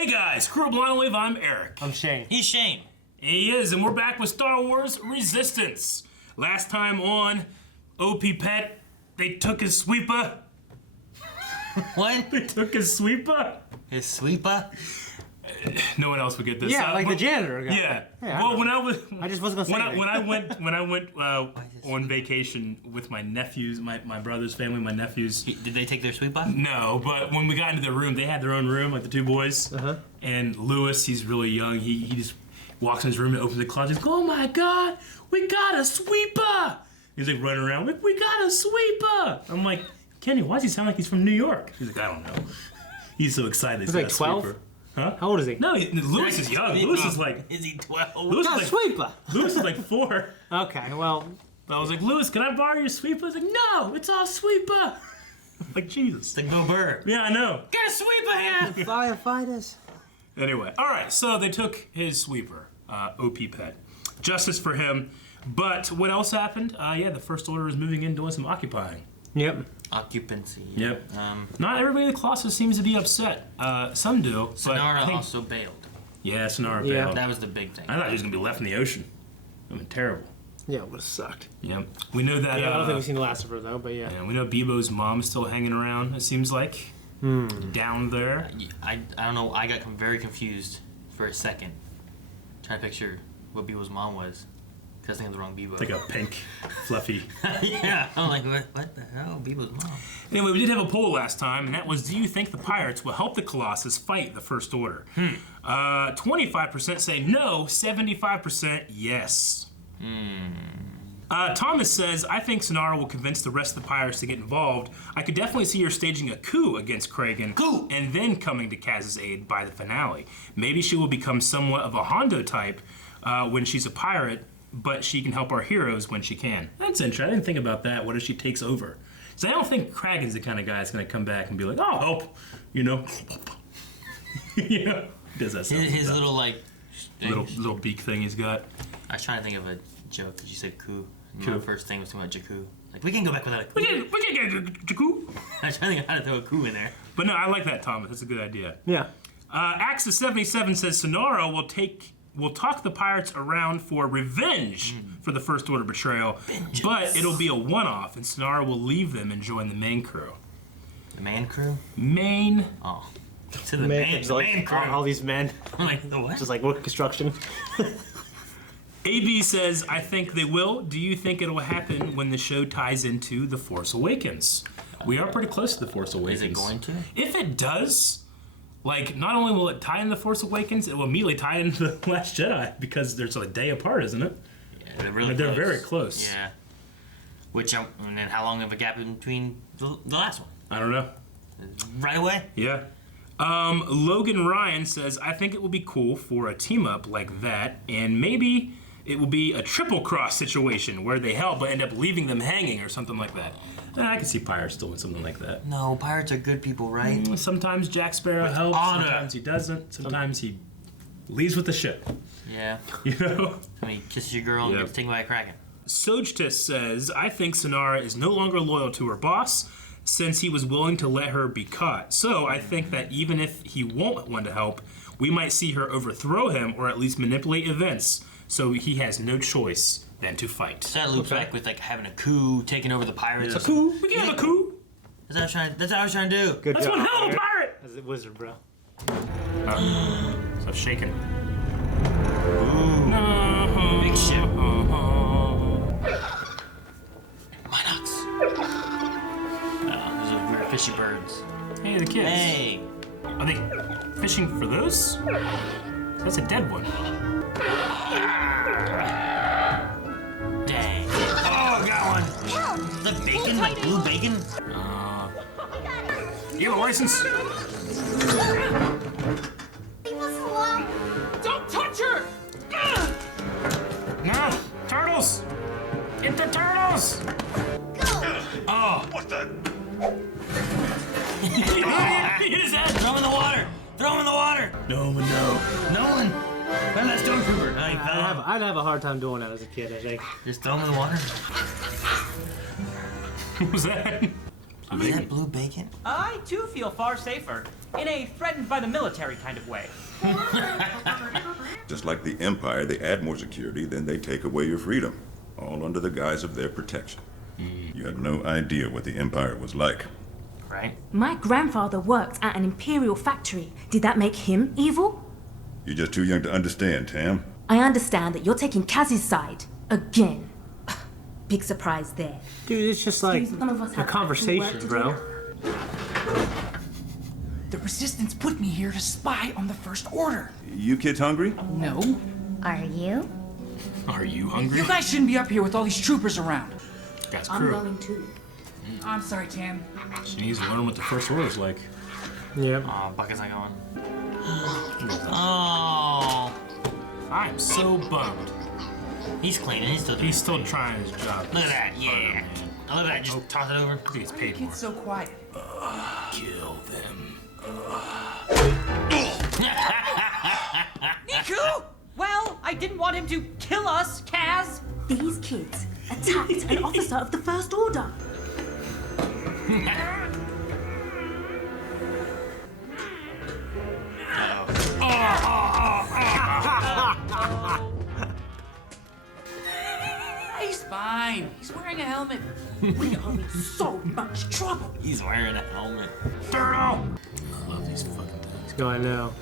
Hey guys, Kuro Blindwave, I'm Eric. I'm Shane. He's Shane. He is, and we're back with Star Wars Resistance. Last time on OP Pet, they took his sweeper. What? They took his sweeper? His sweeper? No one else would get this. Yeah, like the janitor guy. Yeah. Yeah, Well, when I was, I just wasn't gonna say when I went on vacation with my nephews, my brother's family, my nephews. Did they take their sweeper? No, but when we got into the room, they had their own room, like the two boys. And Lewis, he's really young. He just walks in his room and opens the closet. He's like, "Oh my God, we got a sweeper!" He's like running around. We got a sweeper. I'm like, Kenny, why does he sound like he's from New York? He's like, I don't know. He's so excited. He's like 12. Huh? How old is he? No, Lewis is young. Lewis is like. Is he 12? Lewis Got a is like, sweeper. Lewis is like 4. Okay, well. I was like, Lewis, can I borrow your sweeper? He's like, no, it's all sweeper. Like, Jesus. It's like Bill Burr. Yeah, I know. Get a sweeper here! Firefighters. Anyway, all right, so they took his sweeper, OP Pet. Justice for him. But what else happened? Yeah, the First Order is moving in, doing some occupying. Yep. Occupancy. Yep. Not everybody in the Colossus seems to be upset. Some do. But Sonara I think, also bailed. yeah, Sonara Yeah. bailed. That was the big thing. I thought he was going to be left in the ocean. I mean, terrible. Yeah, it would have sucked. Yep. We know that. Yeah, I don't think we've seen the last of her though, but yeah. Yeah, we know Bebo's mom's still hanging around, it seems like. Down there. I don't know. I got very confused for a second. Trying to picture what Beebo's mom was. Because I think it was the wrong Bebo. It's like a pink, fluffy. Yeah. I'm like, what the hell? Beebo's mom. Anyway, we did have a poll last time, and that was, do you think the pirates will help the Colossus fight the First Order? 25% say no, 75% yes. Thomas says, I think Sonara will convince the rest of the pirates to get involved. I could definitely see her staging a coup against Kragan, and then coming to Kaz's aid by the finale. Maybe she will become somewhat of a Hondo type when she's a pirate, but she can help our heroes when she can. That's interesting. I didn't think about that. What if she takes over? So I don't think Kragan's the kind of guy that's going to come back and be like, "Oh, help," you know. You know, does that sound His little little beak thing he's got? I was trying to think of a joke because you said coup. My first thing was talking about Jakku. Like, we can go back without a coup. We can get a coup. I was trying to think of how to throw a coup in there. But no, I like that, Thomas. That's a good idea. Yeah. Axis77 says Sonara will talk the pirates around for revenge for the First Order betrayal, but it'll be a one-off, and Sonara will leave them and join the main crew. The man crew? Main. Oh. To the man crew. All these men. I'm like, the what? Just like work construction. AB says, I think they will. Do you think it'll happen when the show ties into The Force Awakens? We are pretty close to The Force Awakens. Is it going to? If it does, like, not only will it tie in The Force Awakens, it will immediately tie into The Last Jedi, because there's a day apart, isn't it? Yeah, they're really They're close. very close. Yeah. And then how long of a gap in between the last one? I don't know. Right away? Yeah. Logan Ryan says, I think it will be cool for a team-up like that, and maybe it will be a triple cross situation where they help but end up leaving them hanging or something like that. I can see Pirates doing something like that. No, pirates are good people, right? Sometimes Jack Sparrow helps, honor. sometimes he doesn't, sometimes he leaves with the ship. Yeah. You know? I mean, kisses your girl and gets taken by a kraken. Sojtis says, I think Sonara is no longer loyal to her boss since he was willing to let her be caught. So I think that even if he won't want to help, we might see her overthrow him or at least manipulate events, so he has no choice than to fight. So that loops back with like having a coup, taking over the pirates. A coup? We can have a coup. That's what I was trying to do. Good That's job, one hell of a Eric. pirate. As a wizard, bro. So shaking. Ooh. Big ship. Minox. Oh, those are weird fishy birds. Hey, the kids. Hey. Are they fishing for those? That's a dead one. Dang. Oh, got one. The bacon, like blue bacon. You have a license? Don't touch her! No! Turtles! Get the turtles! Oh. What the? Hit his head! Throw him in the water. Throw him in the water. No one, no. No one. Where's that stormtrooper? I'd have a hard time doing that as a kid, I think. Just throw him in the water. What was that? Is that blue bacon? I too feel far safer, in a threatened by the military kind of way. Just like the Empire, they add more security, then they take away your freedom, all under the guise of their protection. You had no idea what the Empire was like. Right? My grandfather worked at an imperial factory. Did that make him evil? You're just too young to understand, Tam. I understand that you're taking Kaz's side. Again. Big surprise there. Dude, it's just like Some of us a have conversation, actual bro. work to The Resistance put me here to spy on the First Order. You kids hungry? No. Are you? Are you hungry? You guys shouldn't be up here with all these troopers around. That's I'm Kuro. going too. I'm sorry, Tam. She needs to learn what the First Order's like. Yep. Oh, Bucket's not going. Oh. I'm so bummed. He's cleaning. He's still doing He's still trying his job. Look at that. Yeah. Look at that. Just toss it over. He gets paid more. It's so quiet. Kill them. Niku! Well, I didn't want him to kill us, Kaz. These kids attacked an officer of the First Order. He's fine. He's wearing a helmet. We are in so much trouble. He's wearing a helmet. I love these fucking things. What's going now?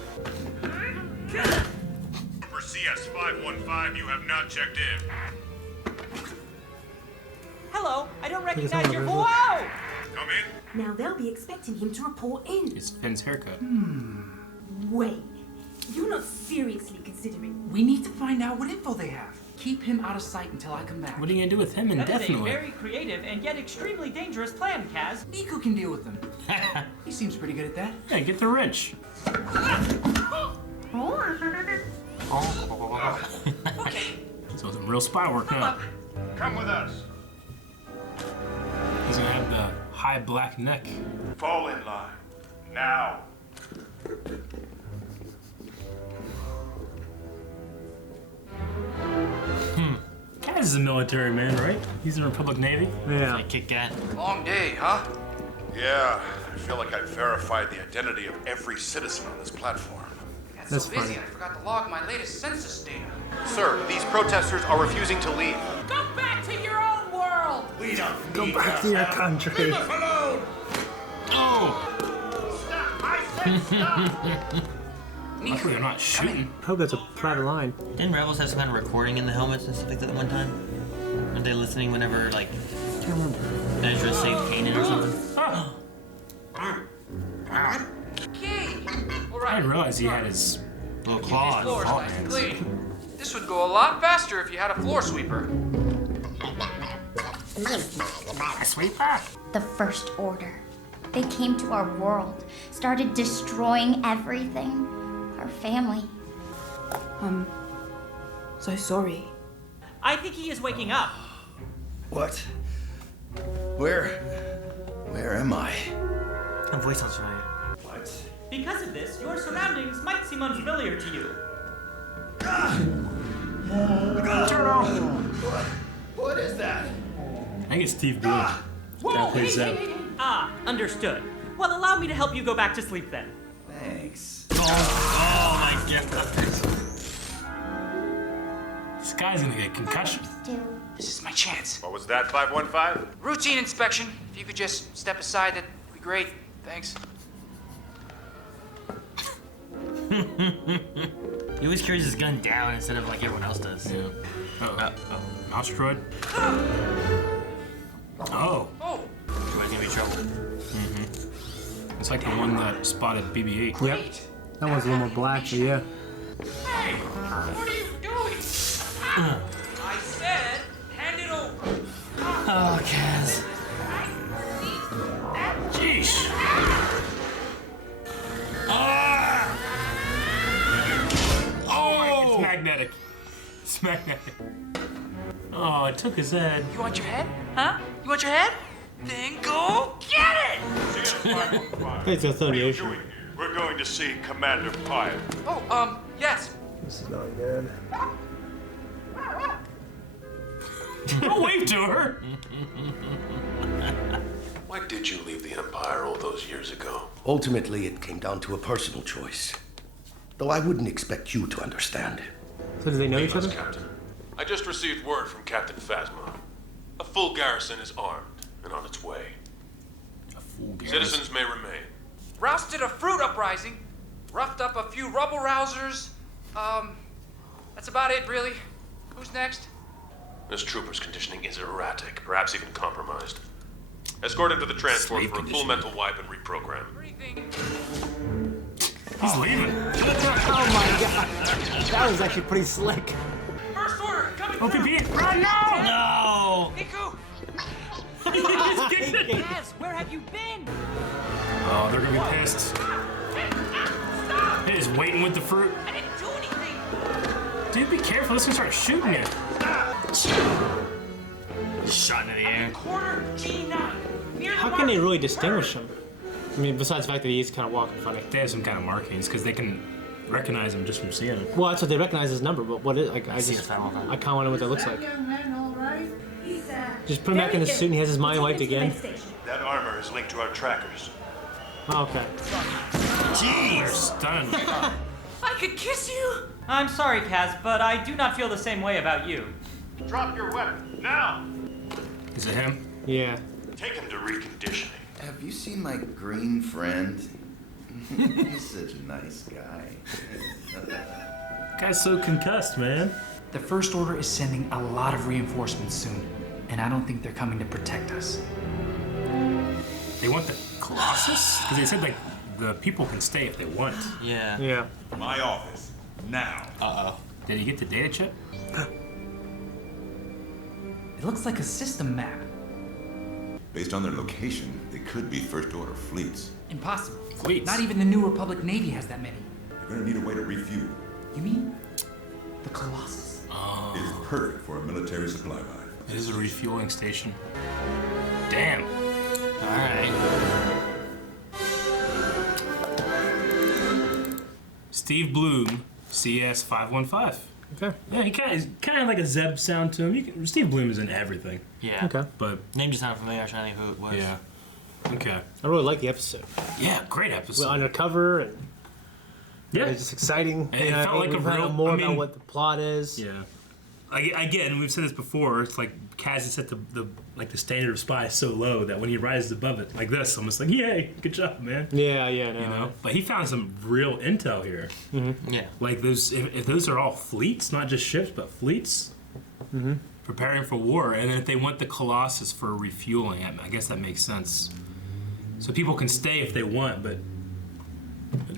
For CS515, you have not checked in. Hello, I don't it's recognize not your visible. Whoa! Come in. Now they'll be expecting him to report in. It's Finn's haircut. Wait, you're not seriously considering. We need to find out what info they have. Keep him out of sight until I come back. What are you gonna do with him That is a indefinitely? very creative and yet extremely dangerous plan, Kaz. Niku can deal with them. He seems pretty good at that. Yeah, get the wrench. So some real spy work now. Come with us. He's gonna have the high black neck. Fall in line. Now. Kaz is a military man, right? He's in the Republic Navy. Yeah. Like Kit Kat. Long day, huh? Yeah, I feel like I've verified the identity of every citizen on this platform. Got That's so busy, funny. I forgot to log my latest census data. Sir, these protesters are refusing to leave. Go back to your own world! We don't Go back to your country. alone. Oh! Stop! I said stop. Luckily, I'm not shooting. I hope that's a private line. Didn't Rebels have some kind of recording in the helmets and stuff like that at one time? Weren't they listening whenever, like, I can't remember. Ezra saved Kanan or something? Okay. I Alright. didn't realize he had his Little These claws. floors claw nice and hands. clean. This would go a lot faster if you had a floor sweeper. sweeper. The First Order. They came to our world, started destroying everything. Our family. So sorry. I think he is waking up. What? Where am I? Her voice sounds familiar. What? Because of this, your surroundings might seem unfamiliar to you. What is that? I think it's Steve Blue. That plays Zeb. Ah, understood. Well, allow me to help you go back to sleep then. Thanks. Oh my god. This guy's gonna get concussion. This is my chance. What was that, 515? Routine inspection. If you could just step aside, that'd be great. Thanks. He always carries his gun down instead of like everyone else does. Yeah. Mouse droid. Oh, Oh, Droid's gonna be trouble. it's like the one that spotted BB-8. Yep. That one's a little more black, but yeah. hey! What are you doing? I said, hand it over. Oh, Kaz. Jeez. Oh! It's magnetic. It's magnetic. Oh, it took his head. You want your head? Huh? You want your head? Then go get it! It's a 38. We're going to see Commander Pyle. Oh, yes. This is not good. Don't wave to her. Why did you leave the Empire all those years ago? Ultimately, it came down to a personal choice. Though I wouldn't expect you to understand. So do they know each Yes, other? Captain. I just received word from Captain Phasma. A full garrison is armed and on its way. A full garrison. Citizens may remain. Rousted a fruit uprising, roughed up a few rubble rousers. That's about it, really. Who's next? This trooper's conditioning is erratic, perhaps even compromised. Escort him to the transport Sleep for a full conditioning. mental wipe and reprogram. Breathing. He's leaving. Oh my god. That was actually pretty slick. First order, coming Oh, through. Pete, run now! No! Niku! He just kicked it. Kaz, where have you been? Oh, they're gonna be pissed. They're just waiting with the fruit. I didn't do anything. Dude, be careful. This gonna start shooting you. Shot into the air. Quarter G9. Near the How can they mark. really distinguish him? I mean, besides the fact that he's kind of walking funny. They have some kind of markings because they can recognize him just from seeing him. Well, that's what they recognize his number, but what is like? I see just the final time. I kind of wonder what that looks like. He's, Just put him back in the suit and he has his mind wiped again. That armor is linked to our trackers. Oh, okay. They're stunned. I could kiss you. I'm sorry, Kaz, but I do not feel the same way about you. Drop your weapon, now! Is it him? Yeah. Take him to reconditioning. Have you seen my green friend? He's such a nice guy. Guy's so concussed, man. The First Order is sending a lot of reinforcements soon, and I don't think they're coming to protect us. They want the Colossus? Because they said, like, the people can stay if they want. Yeah. Yeah. My office, now. Uh-oh. Did he get the data chip? It looks like a system map. Based on their location, they could be First Order fleets. Impossible. Fleets. Not even the New Republic Navy has that many. You're gonna need a way to refuel. You mean the Colossus? It's perfect for a military supply line. It is a refueling station. Damn. Alright. Steve Bloom, CS 515. Okay. Yeah, he kind of like a Zeb sound to him. Steve Bloom is in everything, Yeah. Okay. but Name just sounded familiar. I was trying to think who it was. yeah. Okay. I really like the episode. Yeah, great episode. We're undercover and yeah. it's just exciting. And it You know what felt I like mean? a We find real- out more I mean- about what the plot is. Yeah. Again, we've said this before. It's like Kaz has set the standard of spy so low that when he rises above it, like this, I'm just like, yay, good job, man. Yeah, yeah, no. You know. But he found some real intel here. Yeah. Like those, if those are all fleets, not just ships, but fleets, preparing for war, and then if they want the Colossus for refueling, I guess that makes sense. So people can stay if they want, but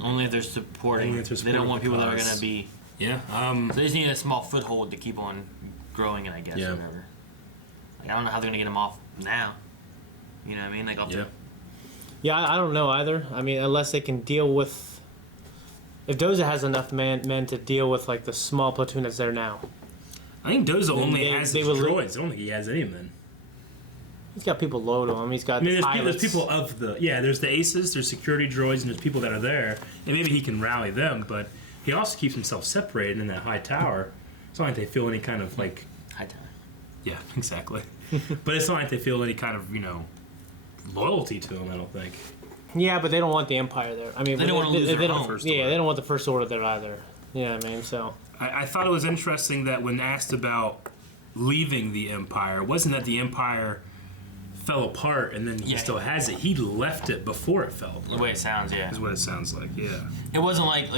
Only if they're supporting. Only if they're They don't supporting want the people that are cause. going to be. yeah. So they just need a small foothold to keep on growing it, I guess, Yeah. or whatever. Like, I don't know how they're going to get them off now. You know what I mean? Like, off Yeah. Yeah, I don't know either. I mean, unless they can deal with. If Doza has enough men to deal with like the small platoon that's there now, I think Doza only they- has they his will- droids. I don't think he has any men. he's got people low to him. He's got I mean, the there's pilots. people of the there's the aces, there's security droids, and there's people that are there, and maybe he can rally them. But he also keeps himself separated in that high tower. It's not like they feel any kind of like high time. yeah, exactly. But it's not like they feel any kind of loyalty to him. I don't think. Yeah, but they don't want the Empire there. I mean, They don't wanna lose their they don't- home. First Yeah, Order. they don't want the First Order there either. Yeah, I mean, so I thought it was interesting that when asked about leaving the Empire, it wasn't that the Empire fell apart and then he Yeah. still has it. He left it before it fell The apart. way it sounds, yeah. Is what it sounds like. Yeah. It wasn't like,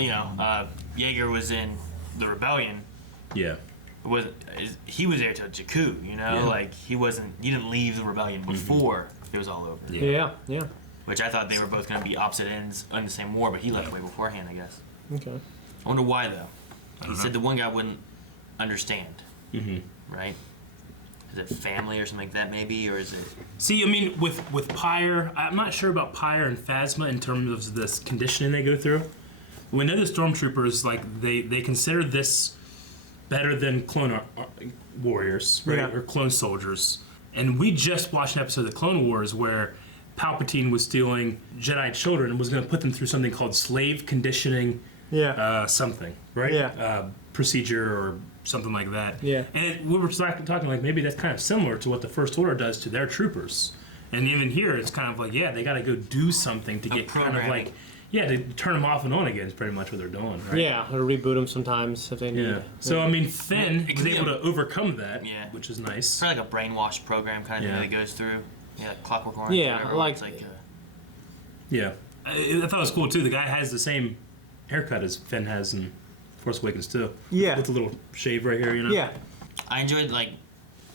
Jaeger was in the rebellion. Yeah. He was there till Jakku, Yeah. Like, he didn't leave the rebellion before it was all over. Yeah. yeah. Which I thought they were both going to be opposite ends in the same war, but he left way beforehand, I guess. Okay. I wonder why, though. He said the one guy wouldn't understand. Right? Is it family or something like that, maybe? Or is it... See, I mean, with Pyre, I'm not sure about Pyre and Phasma in terms of this conditioning they go through. We know the Stormtroopers, like, they consider this better than clone warriors, right? Yeah. Or clone soldiers. And we just watched an episode of the Clone Wars where Palpatine was stealing Jedi children and was going to put them through something called slave conditioning something, right? Yeah. Procedure or something like that. Yeah. And we were talking like maybe that's kind of similar to what the First Order does to their troopers. And even here, it's kind of like, yeah, they got to go do something to get kind of like, yeah, to turn them off and on again is pretty much what they're doing, right? Yeah, or reboot them sometimes if they need. Yeah. So I mean, Finn was able to overcome that, which is nice. It's probably like a brainwash program kind of thing that goose through. Yeah, like Clockwork Orange. Yeah, whatever. like. It's like yeah, I thought it was cool too. The guy has the same haircut as Finn has in Force Awakens too. Yeah. With a little shave right here, you know. Yeah. I enjoyed like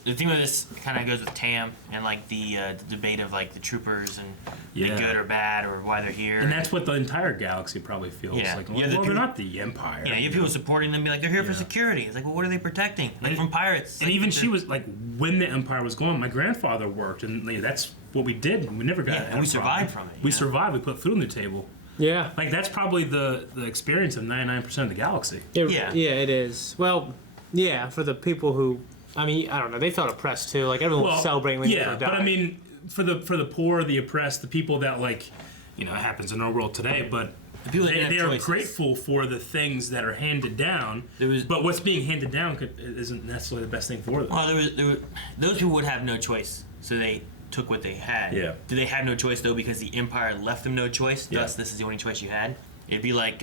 the theme of this kind of goes with Tam and like the debate of like the troopers and they're good or bad or why they're here. And that's what the entire galaxy probably feels like. Well, they're not the Empire. Yeah, you have people supporting them, be like, they're here for security. It's like, well, what are they protecting? Like from pirates. And like, even she was like, when the Empire was gone, my grandfather worked, and that's what we did. We never got. and we survived from it. We survived. We put food on the table. Yeah. Like that's probably the experience of 99% of the galaxy. Yeah, it is. Well, yeah, for the people who, I mean, I don't know, they felt oppressed too. Like everyone was celebrating when people died. But I mean, for the poor, the oppressed, the people that like, you know, it happens in our world today, but they are grateful for the things that are handed down. But what's being handed down isn't necessarily the best thing for them. Well, those people would have no choice, so they took what they had. Yeah. Do they have no choice though because the Empire left them no choice? Thus, this is the only choice you had. It'd be like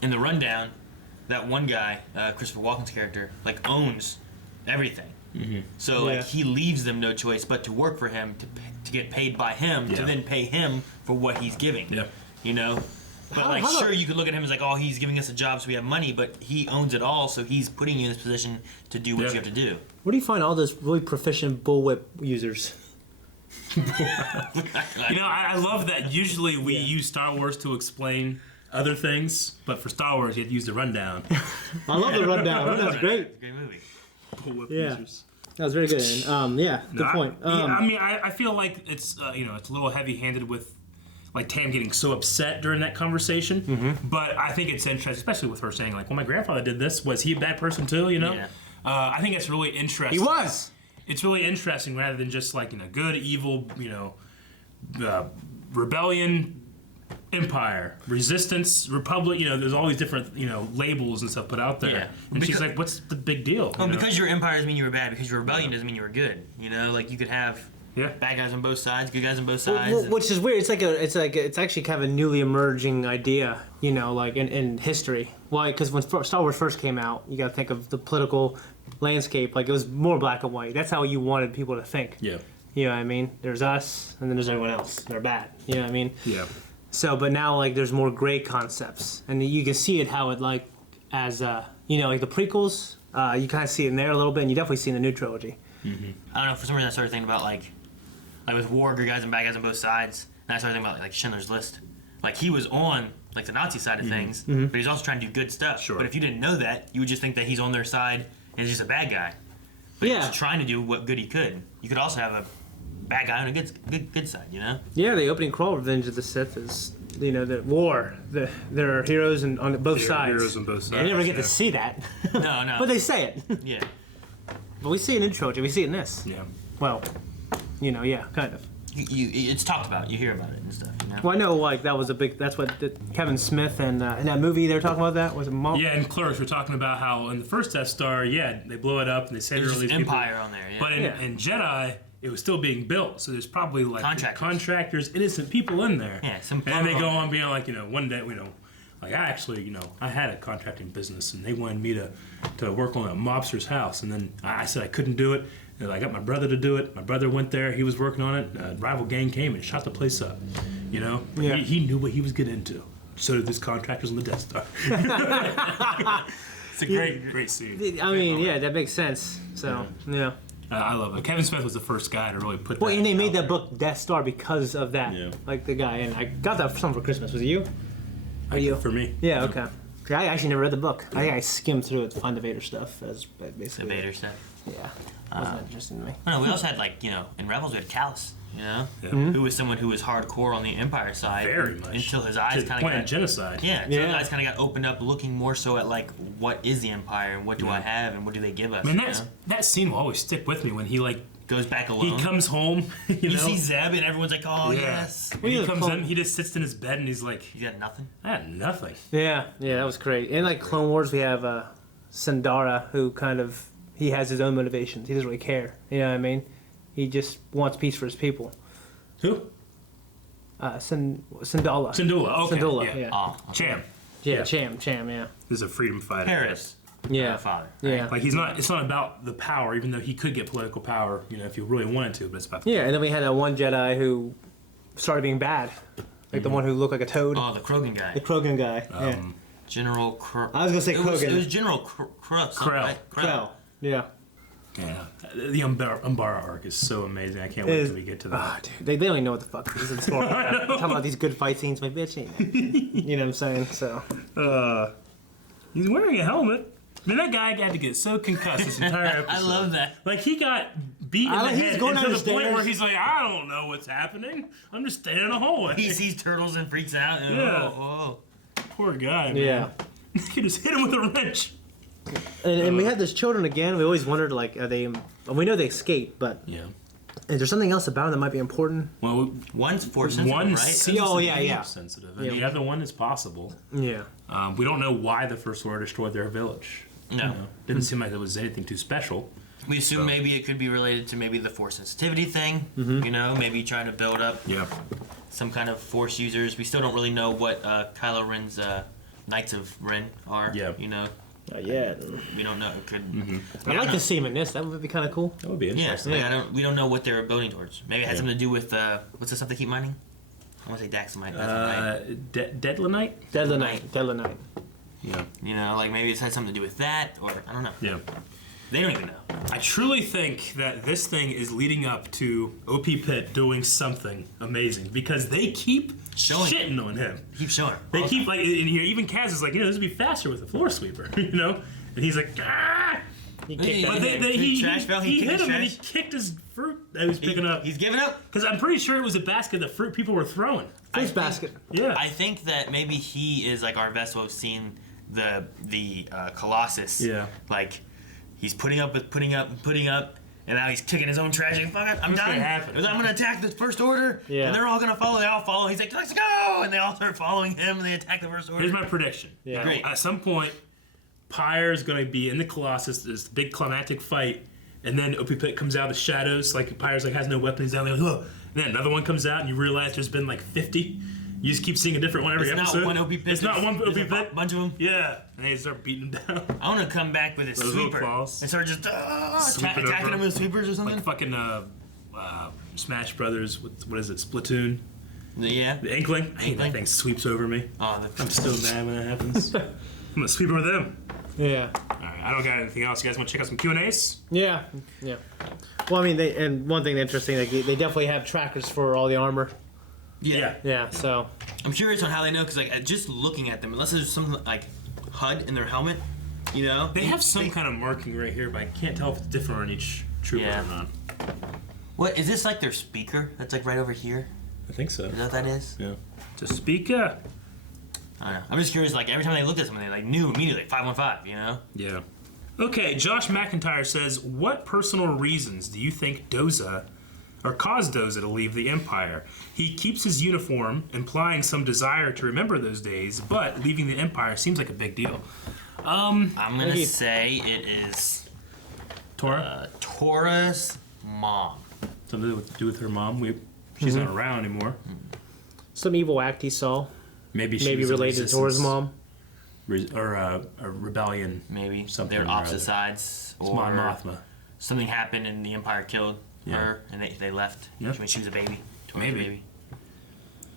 in the Rundown, that one guy, Christopher Walken's character, like owns everything. Mm-hmm. So like he leaves them no choice but to work for him to get paid by him to then pay him for what he's giving. Yeah. You know. But sure, you could look at him as like, oh, he's giving us a job so we have money, but he owns it all, so he's putting you in this position to do what you have to do. Where do you find all those really proficient bullwhip users? You know, I love that usually we use Star Wars to explain other things, but for Star Wars you have to use the Rundown. I love the Rundown. Rundown's great. Great movie. Users. That was very good. Good point. I mean, I feel like it's you know, it's a little heavy-handed with like Tam getting so upset during that conversation. Mm-hmm. But I think it's interesting, especially with her saying like, "Well, my grandfather did this. Was he a bad person too?" You know. Yeah. I think it's really interesting. He was. It's really interesting rather than just like, you know, good, evil, you know, rebellion, empire, resistance, republic. You know, there's all these different, you know, labels and stuff put out there. Yeah. And she's like, "What's the big deal?" Well, because your empire doesn't mean you were bad. Because your rebellion doesn't mean you were good. You know, like you could have bad guys on both sides, good guys on both sides. Which is weird. It's actually kind of a newly emerging idea. You know, like in history. Why? Because when Star Wars first came out, you got to think of the political landscape. Like it was more black and white. That's how you wanted people to think. Yeah. You know what I mean? There's us, and then there's everyone else. They're bad. You know what I mean? Yeah. So, but now like there's more gray concepts, and you can see it how it like as you know, like the prequels. You kind of see it in there a little bit, and you definitely see it in the new trilogy. Mm-hmm. I don't know. For some reason, I started thinking about like with war, good guys and bad guys on both sides, and I started thinking about like Schindler's List. Like he was on like the Nazi side of things, but he's also trying to do good stuff. Sure. But if you didn't know that, you would just think that he's on their side and he's just a bad guy. But he was trying to do what good he could. You could also have a bad guy on a good side, you know? Yeah, the opening crawl, Revenge of the Sith, is, you know, the war. There are heroes on both sides. Heroes on both sides. You never get to see that. No. But they say it. Yeah. But we see it in trilogy. We see it in this. Yeah. Well, you know, yeah, kind of. It's talked about. You hear about it and stuff. You know? Well, I know, like that was a big. That's what Kevin Smith and in that movie they were talking about. That was it. Yeah, and Clerks were talking about how in the first Death Star, they blow it up and they save all these Empire people. on there. Yeah. But in Jedi, it was still being built, so there's probably like contractors, innocent people in there. Yeah, and then they go on being like, you know, one day, you know, like I actually, you know, I had a contracting business and they wanted me to work on a mobster's house, and then I said I couldn't do it. I got my brother to do it. My brother went there. He was working on it. A rival gang came and shot the place up. You know, he knew what he was getting into. So did these contractors on the Death Star. It's a great scene. I mean, that makes sense. So yeah. I love it. Kevin Smith was the first guy to really put. Well, and they made that book Death Star because of that. Yeah. Like the guy, and I got that for something for Christmas. Was it you? Or you? For me. Yeah. Okay. I actually never read the book. I think I skimmed through it to find the Vader stuff. As basically. The Vader stuff. Yeah. Wasn't interesting to me. No, we also had like, you know, in Rebels we had Callus, you know, who was someone who was hardcore on the Empire side. Very much. Until his eyes kind of got genocide. Yeah. Until his eyes kind of got opened up, looking more so at like what is the Empire and what do I have and what do they give us. I mean, that scene will always stick with me when he like goes back alone. He comes home. You know? See Zeb and everyone's like, oh yes. When he comes in, he just sits in his bed and he's like, you got nothing. I had nothing. Yeah, that was great. And like Clone Wars, we have Sandara, who kind of he has his own motivations. He doesn't really care. You know what I mean? He just wants peace for his people. Who? Syndulla. Syndulla. Okay. Syndulla, Yeah. yeah. Cham. Yeah, Cham, yeah. He's a freedom fighter. Paris. Yeah. Father. Yeah. Like he's not. It's not about the power, even though he could get political power, if you really wanted to. But it's about. Yeah, and then we had that one Jedi who started being bad, like the one who looked like a toad. Oh, the Krogan guy. The Krogan guy. Yeah. General Krell. I was gonna say Krogan. It was General Krell. Krell. Krell. Yeah. Yeah. The Umbara arc is so amazing. I can't wait till we get to that. Oh, dude, they don't even know what the fuck this is for. Talking about these good fight scenes, my bitch ain't. You know what I'm saying? So. He's wearing a helmet. I mean, that guy had to get so concussed this entire episode. I love that. Like, he got beat in the head going to down the the point stairs. where he's like, I don't know what's happening. I'm just standing in a hallway. He sees turtles and freaks out. And, Yeah. Oh. Poor guy, man. Yeah. He could just hit him with a wrench. And we had those children again. We always wondered, like, are they? We know they escaped, but Yeah. is there something else about them that might be important? Well, One's force sensitive, one right? seems Oh, to yeah, be yeah. sensitive, and Yeah. the other one is possible. Yeah. We don't know why the First Order destroyed their village. No. Didn't seem like there was anything too special. We assume maybe it could be related to maybe the force sensitivity thing. Maybe trying to build up Yeah. some kind of force users. We still don't really know what Kylo Ren's Knights of Ren are. Yeah. Not yet. We don't know. It could. I'd like to see him in this. That would be kind of cool. That would be Yeah. interesting. Like, we don't know what they're building towards. Maybe it had something to do with what's the stuff they keep mining? I want to say Daxamite. Deadlanite? Deadlanite. Yeah. Like maybe it's had something to do with that, or I don't know. Yeah. They don't even know. I truly think that this thing is leading up to OP Pitt doing something amazing because they keep shitting on him. Keep showing. They keep like, and even Kaz is like, this would be faster with a floor sweeper, and he's like, ah. He kicked But that. he trash fell. He kicked hit his him and trash. he kicked his fruit that he was picking up. He's giving up. Because I'm pretty sure it was a basket of fruit people were throwing. First basket. Yeah. I think that maybe he is like our vessel of seeing the Colossus. Yeah. Like he's putting up, and now he's kicking his own trash. Like, fuck it, I'm What's done. gonna happen? I'm gonna attack the First Order. Yeah. And they're all gonna follow. They all follow. He's like, let's go, and they all start following him, and they attack the First Order. Here's my prediction. Yeah. Great. At some point, Pyre's going to be in the Colossus, this big climactic fight, and then OP Pitt comes out of the shadows, like Pyre's like has no weapons down there, like, oh. And then another one comes out, and you realize there's been like 50. You just keep seeing a different one every It's episode. not one OP Pitt. It's not one OP There's Pitt. a bunch of them. Yeah. And they start beating him down. I want to come back with his Those little sweeper claws. and start just Sweeping attacking over. him with sweepers or something. Like fucking Smash Brothers with, what is it, Splatoon? Yeah. The Inkling? I hate that Inkling. thing sweeps over me. Oh, I'm still mad when that happens. I'm going to sweep over them. Yeah. Alright, I don't got anything else. You guys want to check out some Q&As? Yeah. Yeah. Well, I mean, and one thing interesting, like they definitely have trackers for all the armor. Yeah. Yeah. So. I'm curious on how they know, because like just looking at them, unless there's something like HUD in their helmet, They have some kind of marking right here, but I can't tell if it's different on each trooper Yeah. or not. What is this, like their speaker? That's like right over here. I think so. Is that what that is? Yeah. It's a speaker. I don't know. I'm just curious. Like every time they looked at something, they like knew immediately. 515. Yeah. Okay, Josh McIntyre says, what personal reasons do you think Doza, or caused Doza to leave the Empire? He keeps his uniform, implying some desire to remember those days, but leaving the Empire seems like a big deal. I'm gonna say it is Tora? Tora's mom. Something to do with her mom. She's not around anymore. Some evil act he saw. Maybe Maybe was a related to Tora's mom. Or a rebellion. Maybe Something they're or opposite other. sides, It's or Mon Mothma. something happened and the Empire killed her, and they left Yep. when she was a baby. Tora's Maybe. a baby. And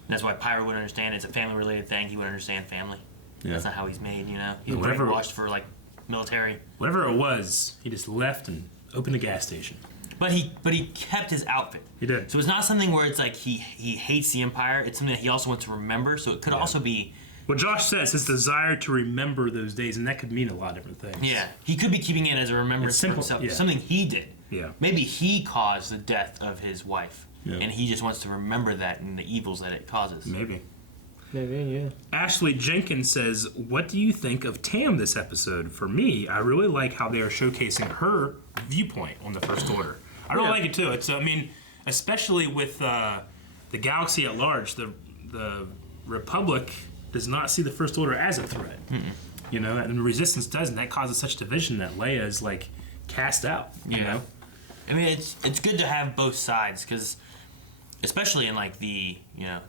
that's why Pyro would understand. It's a family-related thing. He would understand family. Yeah. That's not how he's made. He's Whatever- brainwashed for like military. Whatever it was, he just left and opened a gas station. But he kept his outfit. He did. So it's not something where it's like he hates the Empire. It's something that he also wants to remember. So it could also be. What Josh says, his desire to remember those days, and that could mean a lot of different things. Yeah, he could be keeping it as a remembrance It's for simple, himself. yeah. Something he did. Yeah. Maybe he caused the death of his wife, Yeah. and he just wants to remember that and the evils that it causes. Maybe. Maybe. Yeah. Ashley Jenkins says, what do you think of Tam this episode? For me, I really like how they are showcasing her viewpoint on the First Order. I really like it too. It's, especially with the galaxy at large, the Republic does not see the First Order as a threat. And the Resistance doesn't. That causes such division that Leia is like cast out. You know? I mean, it's good to have both sides, because especially in like the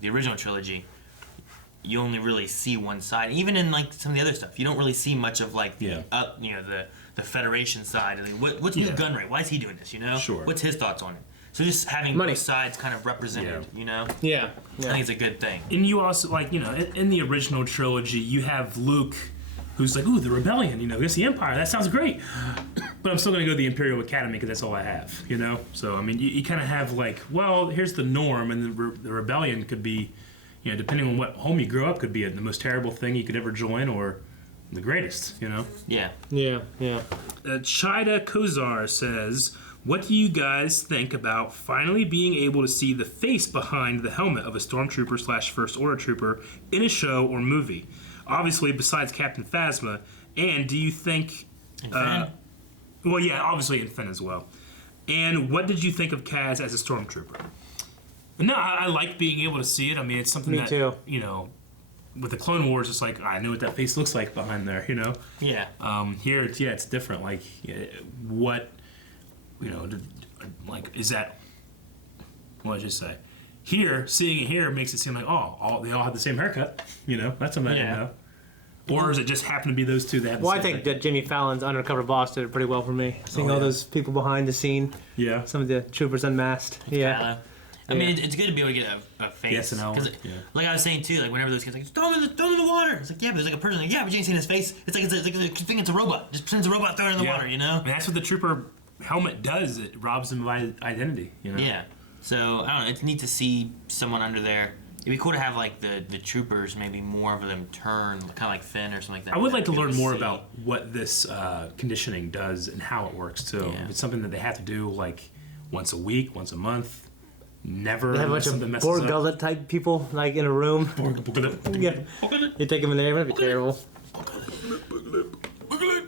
original trilogy, you only really see one side. Even in like some of the other stuff, you don't really see much of like the Federation side. What's Newt Gunray? Why is he doing this? Sure. What's his thoughts on it? So just having both sides kind of represented, Yeah. I think it's a good thing. And you also in the original trilogy, you have Luke, who's like, ooh, the rebellion, against the Empire. That sounds great. But I'm still going to go to the Imperial Academy because that's all I have, So, I mean, you kind of have like, well, here's the norm, and the rebellion could be, depending on what home you grew up, could be the most terrible thing you could ever join or the greatest, Yeah. Yeah. Chida Kozar says, what do you guys think about finally being able to see the face behind the helmet of a stormtrooper / First Order trooper in a show or movie? Obviously, besides Captain Phasma. And do you think... well, yeah, obviously in Finn as well. And what did you think of Kaz as a stormtrooper? No, I like being able to see it. I mean, it's something Me too. With the Clone Wars, it's like, I know what that face looks like behind there, Yeah. Here, it's different. Like, what... is that... What did I just say? Here, seeing it here makes it seem like, they all have the same haircut. That's something I didn't know. Or does it just happen to be those two that have the same I think haircut? that Jimmy Fallon's Undercover Boss did it pretty well for me. Seeing all those people behind the scene. Yeah. Some of the troopers unmasked. Yeah. I mean, it's good to be able to get a face. Because, like I was saying too, like whenever those kids are like, throw him in the water. It's like, yeah, but there's like a person. Like, yeah, but you ain't seen his face. It's like it's a robot. Just pretend it's a robot throwing it in the water. And that's what the trooper helmet does. It robs them of identity. Yeah. So I don't know. It's neat to see someone under there. It'd be cool to have like the troopers, maybe more of them turn, kind of like Finn or something like that. I would like to learn more about what this conditioning does and how it works too. Yeah. If it's something that they have to do like once a week, once a month, never. They have a bunch of Borgullet type people like in a room. Yeah. You take them in there, that'd be terrible.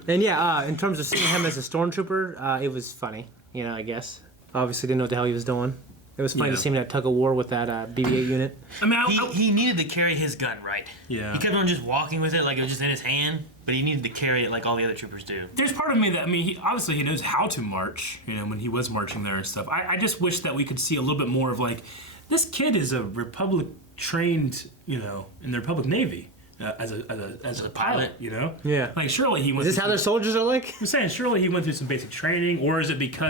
And yeah, in terms of seeing him as a stormtrooper, it was funny. I guess. Obviously, didn't know what the hell he was doing. It was funny to see him in that tug of war with that BB-8 unit. I mean, he needed to carry his gun, right? Yeah. He kept on just walking with it like it was just in his hand, but he needed to carry it like all the other troopers do. There's part of me that, he obviously knows how to march, when he was marching there and stuff. I just wish that we could see a little bit more of like, this kid is a Republic trained, in the Republic Navy. As a pilot, Yeah. Like surely he went. Is this how their soldiers are like? I'm saying surely he went through some basic training, or is it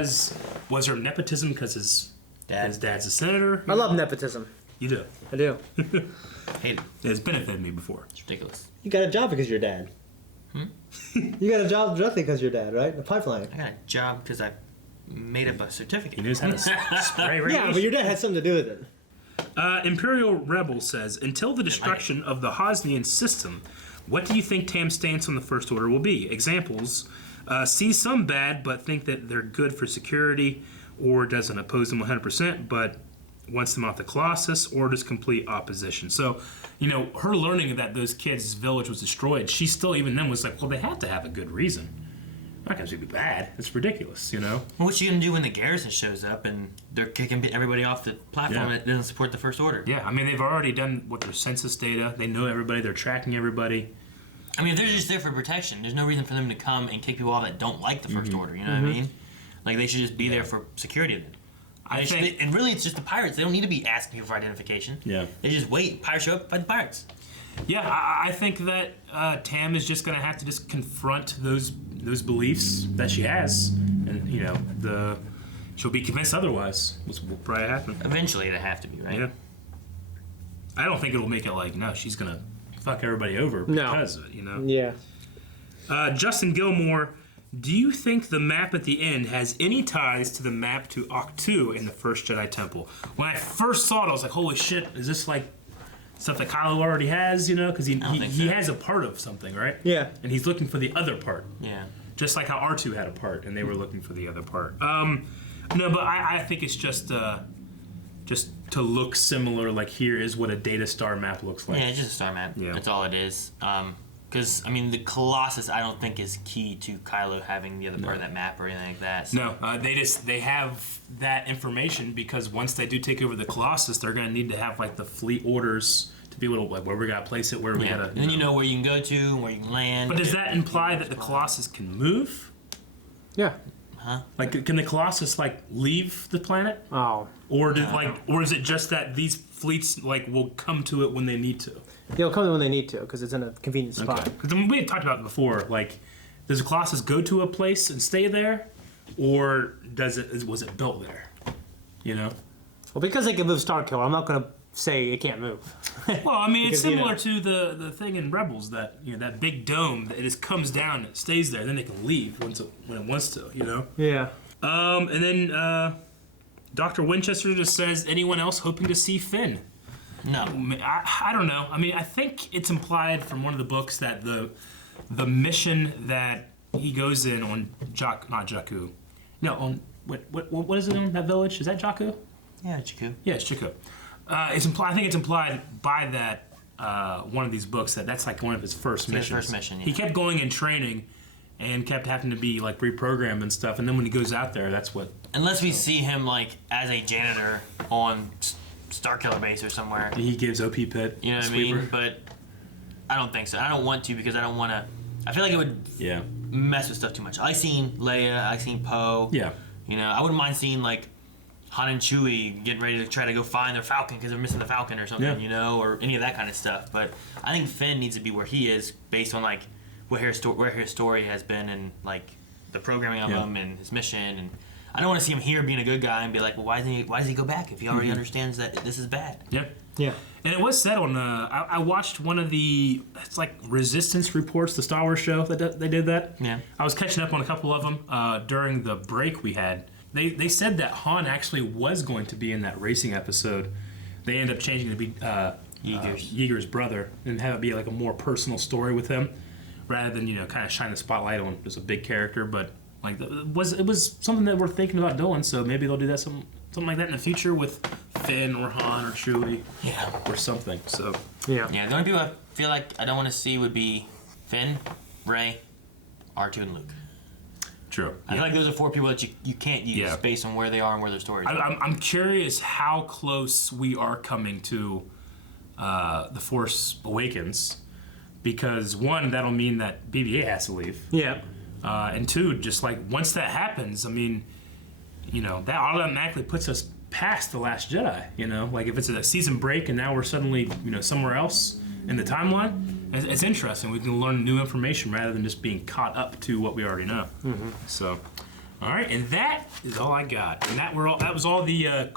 was there nepotism because his dad's a senator? I love nepotism. You do. I do. Hate it. It's benefited me before. It's ridiculous. You got a job because you're dad. You got a job directly because you're dad, right? A pipeline. I got a job because I made up a certificate. He knows how to spray radiation. Yeah, but your dad had something to do with it. Imperial Rebel says, until the destruction of the Hosnian system, what do you think Tam's stance on the First Order will be? Examples, see some bad but think that they're good for security, or doesn't oppose them 100% but wants them off the Colossus, or just complete opposition. So, her learning that those kids' village was destroyed, she still even then was like, well, they have to have a good reason. Not going to be bad. It's ridiculous, Well, what's she going to do when the garrison shows up and they're kicking everybody off the platform that doesn't support the First Order? Yeah, they've already done their census data. They know everybody. They're tracking everybody. If they're just there for protection, there's no reason for them to come and kick people off that don't like the First Order. You know what I mean? Like, they should just be there for security then. And really, it's just the pirates. They don't need to be asking people for identification. Yeah. They just wait. Pirates show up, fight the pirates. Yeah, I think that Tam is just going to have to just confront those beliefs that she has, and she'll be convinced otherwise, which will probably happen. Eventually, it'll have to be, right? Yeah. I don't think it'll make it like, no, she's going to fuck everybody over because of it, Yeah. Justin Gilmore, do you think the map at the end has any ties to the map to Octu in the First Jedi Temple? When I first saw it, I was like, holy shit, is this like stuff that Kylo already has, because he has a part of something, right? Yeah. And he's looking for the other part. Yeah. Just like how R2 had a part, and they were looking for the other part. No, but I think it's just to look similar, like here is what a Data Star map looks like. Yeah, it's just a star map. Yeah. That's all it is. Because, the Colossus, I don't think is key to Kylo having the other part of that map or anything like that. So. No, they have that information because once they do take over the Colossus, they're going to need to have like the fleet orders to be able to, like, where we got to place it, where we got to. And then you know where you can go to, where you can land. But does that imply that the Colossus can move? Yeah. Huh? Like, can the Colossus like leave the planet? Oh. Or or is it just that these fleets like will come to it when they need to? They'll come when they need to because it's in a convenient spot. Because we had talked about it before. Like, does the Colossus go to a place and stay there, or was it built there? You know. Well, because they can move Starkiller, I'm not gonna say it can't move. Well, I mean, it's Because, similar to the thing in Rebels that that big dome that it just comes down and it stays there, then they can leave when it wants to. You know. Yeah. And then Dr. Winchester just says, anyone else hoping to see Finn? No. I don't know. I mean, I think it's implied from one of the books that the mission that he goes in on not Jakku. No, on what is it on that village? Is that Jakku? Yeah, Jakku. Yeah, it's Jakku. It's implied. I think it's implied by that one of these books that's like one of his first missions. His first mission. Yeah. He kept going in training, and kept having to be like reprogrammed and stuff. And then when he goes out there, that's what. Unless we see him like as a janitor on Starkiller base or somewhere. He gives OP Pit. You know what I mean? But I don't think so. I don't want to because I don't want to. I feel like it would mess with stuff too much. I seen Leia. I seen Poe. Yeah. You know, I wouldn't mind seeing like Han and Chewie getting ready to try to go find their Falcon because they're missing the Falcon or something. Yeah. You know, or any of that kind of stuff. But I think Finn needs to be where he is based on like where his story has been and like the programming of him and his mission. And I don't want to see him here being a good guy and be like, well, why does he go back if he already understands that this is bad? Yeah. Yeah. And it was said on I watched one of it's like Resistance Reports, the Star Wars show that they did that. Yeah. I was catching up on a couple of them during the break we had. They said that Han actually was going to be in that racing episode. They ended up changing to be Yeager's brother and have it be like a more personal story with him, rather than kind of shine the spotlight on just a big character. But like it was something that we're thinking about doing. So maybe they'll do that something like that in the future with Finn or Han or Chewie, or something. So yeah. The only people I feel like I don't want to see would be Finn, Rey, R2, and Luke. True. I feel like those are 4 people that you can't use based on where they are and where their stories are. I'm curious how close we are coming to The Force Awakens, because 1, that'll mean that BB-8 has to leave. Yeah. And 2, just like once that happens, I mean, that automatically puts us past The Last Jedi. Like if it's a season break and now we're suddenly somewhere else in the timeline. It's interesting. We can learn new information rather than just being caught up to what we already know. Mm-hmm. So, all right, and that is all I got. And that was all the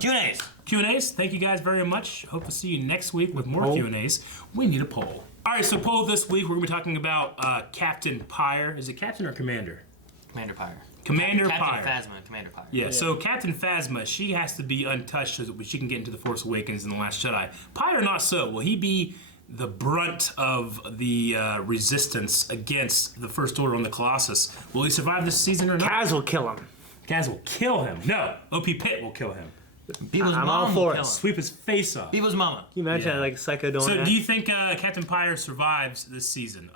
Q&As. Q&As. Thank you guys very much. Hope to see you next week with more Q&As. We need a poll. All right, so poll this week we're gonna be talking about Captain Pyre. Is it Captain or Commander? Commander Pyre. Commander Captain Pyre. Phasma and Commander Pyre. Yeah, so Captain Phasma, she has to be untouched so that she can get into The Force Awakens and The Last Jedi. Pyre, not so. Will he be the brunt of the resistance against the First Order on the Colossus? Will he survive this season or not? Kaz will kill him. Kaz will kill him. No, OP Pit will kill him. People's I'm mom all will for kill it. him. Sweep his face off. People's mama. Can you imagine Yeah. that, like Psycho doing So that? do you think Captain Pyre survives this season?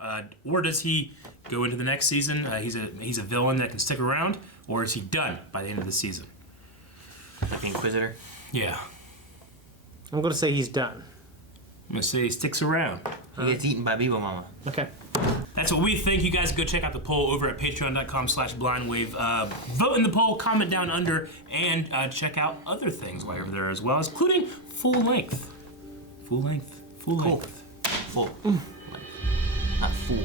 Or does he go into the next season? He's a villain that can stick around? Or is he done by the end of the season? Like the Inquisitor. Yeah. I'm going to say he's done. I'm going to say he sticks around. He gets eaten by Beebo Mama. Okay. That's what we think. You guys go check out the poll over at patreon.com/blindwave. Vote in the poll, comment down under, and check out other things while you're there as well, including full length. Full length. Full. Not full.